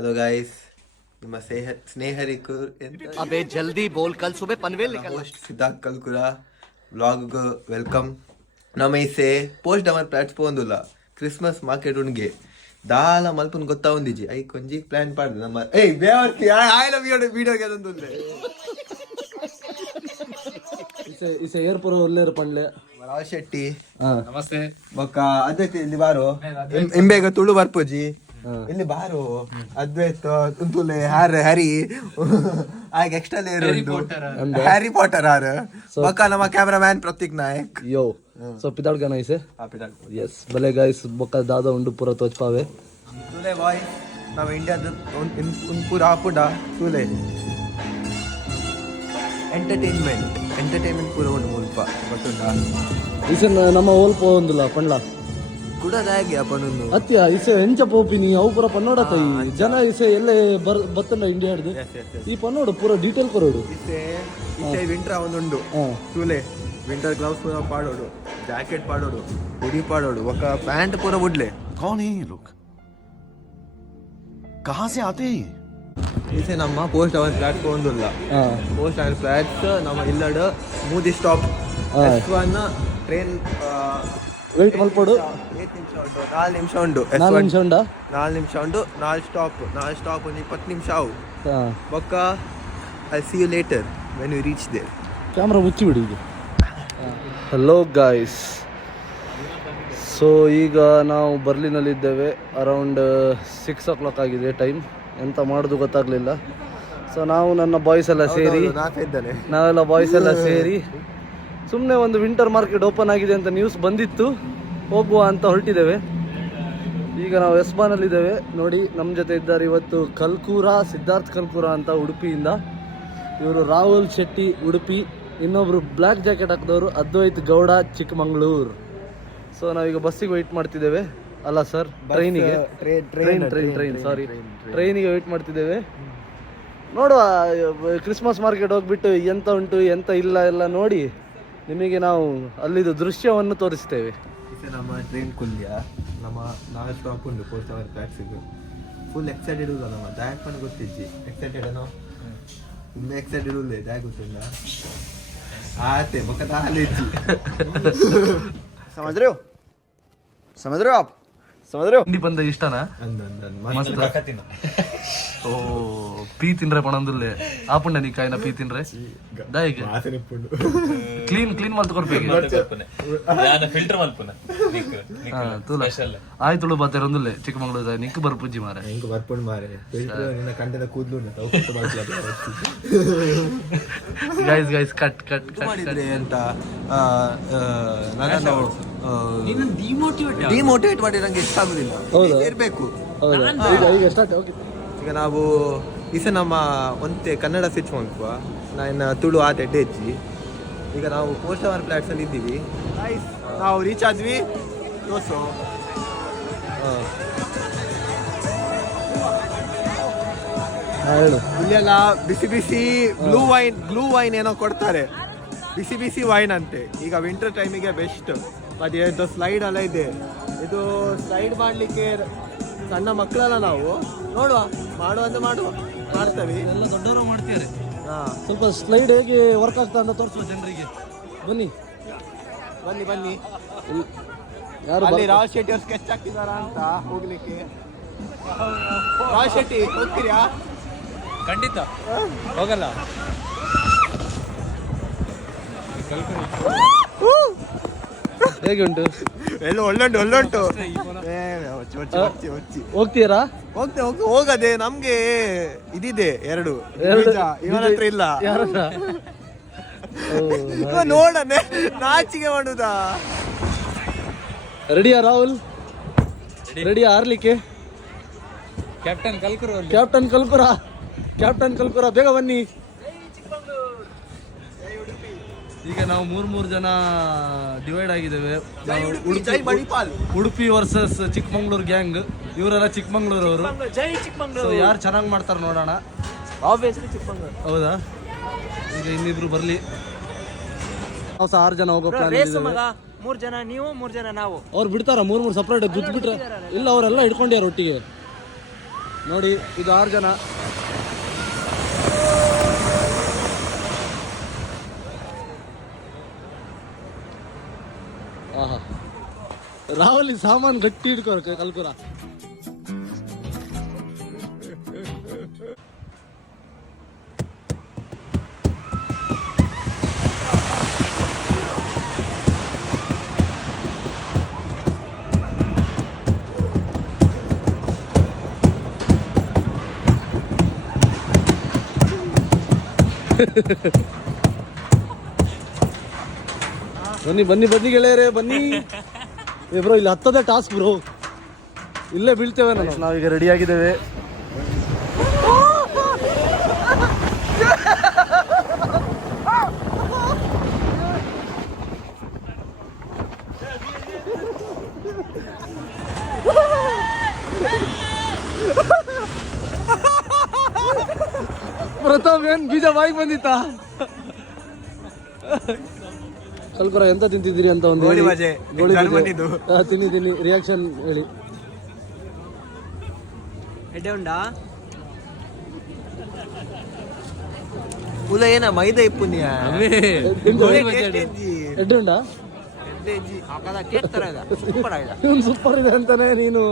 Hello guys ನಿಮ್ಮ ಸ್ನೇಹರಿಕು अबे जल्दी बोल कल सुबह पनवेल निकलना host Siddharth Kalkura vlog welcome ನಮ್ಮ ಇಸೆ post our platform Christmas market ಉಣ್ಗೆ ದಾಲ ಮಲ್ಪನ್ ಗೊತ್ತಾ ಒಂದಿಜಿ ಐ ಕೊಂಜಿ ಪ್ಲಾನ್ ಪಾಡ್ದು ನಮ್ಮ ಏಯ್ ಬೇವರ್ತಿ ಐ ಲವ್ ಯು ವಿಡಿಯೋಗೆ ಅದೊಂದುಲ್ಲೆ ಇಸೆ ಏರ್ಪುರ ಒಲ್ಲೇರು ಪಂಡ್ಲೆ ರಾವ್ ಶೆಟ್ಟಿ ನಮಸ್ತೆ ಬೊಕ್ಕ ಅದ್ವೈತ್ ಇಲ್ಲಿ ಬಾರೋ ಇಂಬೇಗ ತುಳು ಬರ್ಪುಜಿ ಇಲ್ಲಿ ಬಾರೋ ಅದ್ವೈತ್ ತುಂತುಲೆ ಹರಿ ಆಗ ಎಕ್ಸ್ಟ್ರಾ ಲೇಯರ್ ಉಂಟು ಹ್ಯಾರಿ ಪಾಟರ್ ಆರ್ ಬೊಕ್ಕ ನಮ್ಮ ಕ್ಯಾಮರಾಮ್ಯಾನ್ ಪ್ರತೀಕ್ ನಾಯಕ್ ಯೋ ಸೊ ಪಿದಾಡ್ ಗನ ಇಸೆ ಯಸ್ ಭಲೆ ಗೈಸ್ ಬೊಕ್ಕ ದಾದ ಉಂಡು ಪೂರ ತೋಚ್ಪಾವೆ ತುಲೆ ಬಾಯ್ ನಮ್ಮ ಇಂಡಿಯಾದ ಪೂರ ಆಪುಡ ತುಲೆ ಎಂಟರ್ಟೈನ್ಮೆಂಟ್ ಪೂರ ಉಂಡು ಮುಲ್ಪ ಗೊತ್ತುಂಟಾ ಇಸೆ ನಮ್ಮ ಓಲ್ಪ ಒಂದಿಲ್ಲ ಪಂಡ್ಲ ಕುಡದಾಗಿ ಅಪ್ಪನೊಂದು ಅತ್ಯ ಇಸೆ ಎಂಚ ಪೋಪಿನಿ ಅವು ಪೂರ ಪನ್ನೋಡತೈ ಜನ ಇಸೆ ಎಲ್ಲೇ ಬತ್ತಲ್ಲ ಇಂಡಿಯಾ ಹಿಡ್ದು ಈ ಪನ್ನೋಡು ಪೂರ ಡೀಟೇಲ್ ಕೊರೋಡು ಇಸೆ ವಿಂಟರ್ ಅವನುಂಡು ತುಲೆ ವಿಂಟರ್ ಗ್ಲೌಸ್ ಪೂರ ಪಾಡೋಡು ಜಾಕೆಟ್ ಪಾಡೋಡು ಹುಡಿ ಪಾಡೋಡು ఒక ಪ್ಯಾಂಟ್ ಪೂರ ಬುಡ್ಲೆ कौन है ये लोग कहाँ से आते हैं ಇಸೆ ನಮ್ಮ ಪೋಸ್ಟ್ ಅವರ್ ಪ್ಲಾಟ್ಫಾರ್ಮ್ ಒಂದಿಲ್ಲ ಪೋಸ್ಟ್ ಅವರ್ ಪ್ಲಾಟ್ಸ್ ನಮ್ಮ ಇಲ್ಲಡ ಮೂದಿ ಸ್ಟಾಪ್ ಟ್ರೈನ್ ವೆಯ್ಟ್ ಮಲ್ಪಡು 4 ನಿಮಿಷ ಉಂಟು 4 ನಿಮಿಷ ಉಂಡಾ 4 ನಿಮಿಷ ಉಂಟು 4 ಸ್ಟಾಪ್ ಒಂದು 20 ನಿಮಿಷ ಅವು ಬೊಕ್ಕ I see you later when you reach there camera ಮುಚ್ಚಿ ಬಿಡಿ ಈಗ ಹಲೋ ಗಾಯ್ಸ್ ಸೊ ಈಗ ನಾವು ಬರ್ಲಿನಲ್ಲಿದ್ದೇವೆ ಅರೌಂಡ್ 6 ಆಗಿದೆ ಟೈಮ್ ಎಂತ ಮಾಡೋದು ಗೊತ್ತಾಗಲಿಲ್ಲ ಸೊ ನಾವು ನನ್ನ ಬಾಯ್ಸ್ ಎಲ್ಲ ಸೇರಿ ನಾವೆಲ್ಲ ಬಾಯ್ಸ್ ಎಲ್ಲ ಸೇರಿ ಸುಮ್ಮನೆ ಒಂದು ವಿಂಟರ್ ಮಾರ್ಕೆಟ್ ಓಪನ್ ಆಗಿದೆ ಅಂತ ನ್ಯೂಸ್ ಬಂದಿತ್ತು ಹೋಗುವ ಅಂತ ಹೊರಟಿದ್ದೇವೆ ಈಗ ನಾವು ಎಸ್ಬಾನಲ್ಲಿದ್ದೇವೆ ನೋಡಿ ನಮ್ಮ ಜೊತೆ ಇದ್ದಾರೆ ಇವತ್ತು ಸಿದ್ಧಾರ್ಥ್ ಕಲ್ಕೂರ ಅಂತ ಉಡುಪಿಯಿಂದ, ಇವರು ರಾಹುಲ್ ಶೆಟ್ಟಿ ಉಡುಪಿ, ಇನ್ನೊಬ್ರು ಬ್ಲ್ಯಾಕ್ ಜಾಕೆಟ್ ಹಾಕಿದವರು ಅದ್ವೈತ್ ಗೌಡ ಚಿಕ್ಕಮಂಗ್ಳೂರು. ಸೊ ನಾವೀಗ ಬಸ್ಸಿಗೆ ವೆಯ್ಟ್ ಮಾಡ್ತಿದ್ದೇವೆ, ಅಲ್ಲ ಸರ್ ಟ್ರೈನಿಗೆ ವೆಯ್ಟ್ ಮಾಡ್ತಿದ್ದೇವೆ. ನೋಡುವ ಕ್ರಿಸ್ಮಸ್ ಮಾರ್ಕೆಟ್ ಹೋಗ್ಬಿಟ್ಟು ಎಂತ ಉಂಟು ಎಂತ ಇಲ್ಲ ಎಲ್ಲ ನೋಡಿ ನಿಮಗೆ ನಾವು ಅಲ್ಲಿದು ದೃಶ್ಯವನ್ನು ತೋರಿಸ್ತೇವೆ. ನಮ್ಮ ಟ್ರೈನ್ ಕುಲ್ಯ ನಮ್ಮ ನಾಳೆ ಸ್ಟಾಪ್ ಉಂಟು ಪೋಸ್ಟ್ ಅವರ್ ಪ್ಯಾಕ್ಸಿಗೆ ಫುಲ್ ಎಕ್ಸೈಟೆಡ್ ಇಲ್ಲ ನಮ್ಮ ಜಾಯಕ್ ಪಣ ಗೊತ್ತಿಜ್ಜಿ ಎಕ್ಸೈಟೆಡ್ ನಾವು ತುಂಬ ಎಕ್ಸೈಟೆಡ್ ಉಳ್ಳೆ ಜಾಯ್ ಗೊತ್ತಿಲ್ಲ ಆತೆ ಬೊಕ್ಕ ಹಾಲಿಜ್ಜಿ समझ रहे हो आप ತಿಂಡಿ ಬಂದ ಇಷ್ಟನಾ? ಓ ಪೀ ತಿನ್ರೆ ಪಣಂದುಲ್ಲೆ ಆಪುಂಡ ನೀ ಕಾಯಿನ ಪೀ ತಿನ್ರೆ ದಾಯಿಗೆ ಕ್ಲೀನ್ ಮಲ್ತು ಕೊಡ್ಬೇಕು ಆಯ್ತು ಬತ್ತೆ ಒಂದುಲ್ಲೆ ಚಿಕ್ಕಮಂಗ್ಳೂರು ನಿಂಕ್ ಬರ್ಪುಜ್ಜಿ ಮಾರೆ ಬರ್ಪುಂಡು ಮಾರೆ ನಿನ್ನ ಕಂಡದ ಕೂದಲು ಗೈಸ್ ಕಟ್ ಅಂತ ಡಿಮೋಟಿವೇಟ್ ಮಾಡಿ ನಂಗೆ ಇಷ್ಟ ಆಗುದಿಲ್ಲ, ಇರ್ಬೇಕು. ಈಗ ನಾವು ಈಸ ನಮ್ಮ ಒಂತೆ ಕನ್ನಡ ಸ್ವಿಚ್ ಮಾಡ್ಕುವ ನಾನು ತುಳು ಆತ ಹೆಚ್ಚಿ ಈಗ ನಾವು ಪೋಸ್ಟ್ ಅವರ್ ಫ್ಲಾಟ್ಸ್ ಅಲ್ಲಿ ಇದ್ದೀವಿ. ನಾವು ರೀಚ್ ಆದ್ವಿ ದೋಸು ಇಲ್ಲೆಲ್ಲ ಬಿಸಿ ಬ್ಲೂ ವೈನ್ ಏನೋ ಕೊಡ್ತಾರೆ, ಬಿಸಿ ವೈನ್ ಅಂತೆ. ಈಗ ವಿಂಟರ್ ಟೈಮಿಗೆ ಬೆಸ್ಟ್. ಮತ್ತೆ ಇದು ಸ್ಲೈಡ್ ಎಲ್ಲ ಇದೆ, ಇದು ಸ್ಲೈಡ್ ಮಾಡ್ಲಿಕ್ಕೆ ಸಣ್ಣ ಮಕ್ಕಳೆಲ್ಲ ನಾವು ಮಾಡ್ತೇವೆ. ಎಲ್ಲ ದೊಡ್ಡವರು ಮಾಡ್ತೀರಿ. ಸ್ವಲ್ಪ ಸ್ಲೈಡ್ ಹೇಗೆ ವರ್ಕ್ ಆಗ್ತಾ ಅಂತ ತೋರಿಸುವ ಜನರಿಗೆ. ಬನ್ನಿ ಯಾರು ಅಲ್ಲಿ ರಾವ್ ಶೆಟ್ಟಿ ಅವ್ರು ಸ್ಕೆಚ್ ಹಾಕಿದಾರ ಅಂತ ಹೋಗ್ಲಿಕ್ಕೆ. ರಾವ್ ಶೆಟ್ಟಿ ಹೋಗ್ತೀರಾ? ಖಂಡಿತ ಹೋಗಲ್ಲ. ಹೇಗೆ ಉಂಟು? ಎಲ್ಲ ಒಳ್ಳುಂಟು. ಹೋಗ್ತೀರಾ? ಹೋಗದೆ ನಮ್ಗೆ ಇದಿದೆ ಎರಡು ಇವನ ಹತ್ರ ಇಲ್ಲ. ನೋಡನೆ ನಾಚಿಗೆ ಮಾಡುದಾ? ರೆಡಿಯಾ ರಾಹುಲ್? ರೆಡಿಯಾ ಆರ್ಲಿಕ್ಕೆ? ಕ್ಯಾಪ್ಟನ್ ಕಲ್ಕುರ ಬೇಗ ಬನ್ನಿ. ಈಗ ನಾವು ಮೂರು ಜನ ಡಿವೈಡ್ ಆಗಿದ್ದೇವೆ. Udupi versus Chikmagalur gang. ಇವರೆಲ್ಲ ಚಿಕ್ಕಮಂಗ್ಳೂರವರು. ಯಾರು ಚೆನ್ನಾಗಿ ಮಾಡ್ತಾರೆ ನೋಡೋಣ. ಹೌದಾ? ಈಗ ಇನ್ನಿಬ್ರು ಬರ್ಲಿ. ನಾವು 6 ಜನ ಹೋಗೋ ಪ್ಲಾನ್ ಇದೆ. 3 ಜನ ನೀವು 3 ಜನ ನಾವು. ಅವ್ರು ಬಿಡ್ತಾರ 3 ಸಪ್ರೇಟ್ ಗುದ್ದು ಬಿಟ್ರೆ? ಇಲ್ಲ, ಅವರೆಲ್ಲ ಹಿಡ್ಕೊಂಡ್ಯಾರ ಒಟ್ಟಿಗೆ. ನೋಡಿ ಇದು 6 ಜನ. ಆಹಾ, ರಾಹುಲ್ ಸಾಮಾನು ಗಟ್ಟಿ ಹಿಡ್ಕೋ ಕಲ್ಪುರ. ಬನ್ನಿ ಬನ್ನಿ ಬನ್ನಿ ಗೆಳೆಯರೇ ಬನ್ನಿ. ಬ್ರೋ ಇಲ್ಲಿ ಹತ್ತದೇ ಟಾಸ್ಕ್ ಬ್ರೋ, ಇಲ್ಲೇ ಬೀಳ್ತೇವೆ. ನಾವೀಗ ರೆಡಿ ಆಗಿದ್ದೇವೆ. ಪ್ರತಾಪ್ ಏನ್ ಬೀಜ ಬಾಯಿಗೆ ಬಂದಿತ್ತ? ಕಲ್ಪುರ ಎಂತ ತಿಂತಿದ್ದೀರಿ ಅಂತ ಒಂದು ಗೋಳಿ ಬಜೆ, ಜರ್ಮನಿದು. ತಿನ್ನಿ ರಿಯಾಕ್ಷನ್ ಹೇಳಿ. ಎಡ್ಡೆ ಉಂಡಾ ಪುಲ ಏನ ಮೈದಾ ಇಪ್ಪುನಿಯ ಎಡ್ಡೆ ಉಂಟಾ? ಸೂಪರ್ ಇದೆ ಅಂತಾನೆ ನೀನು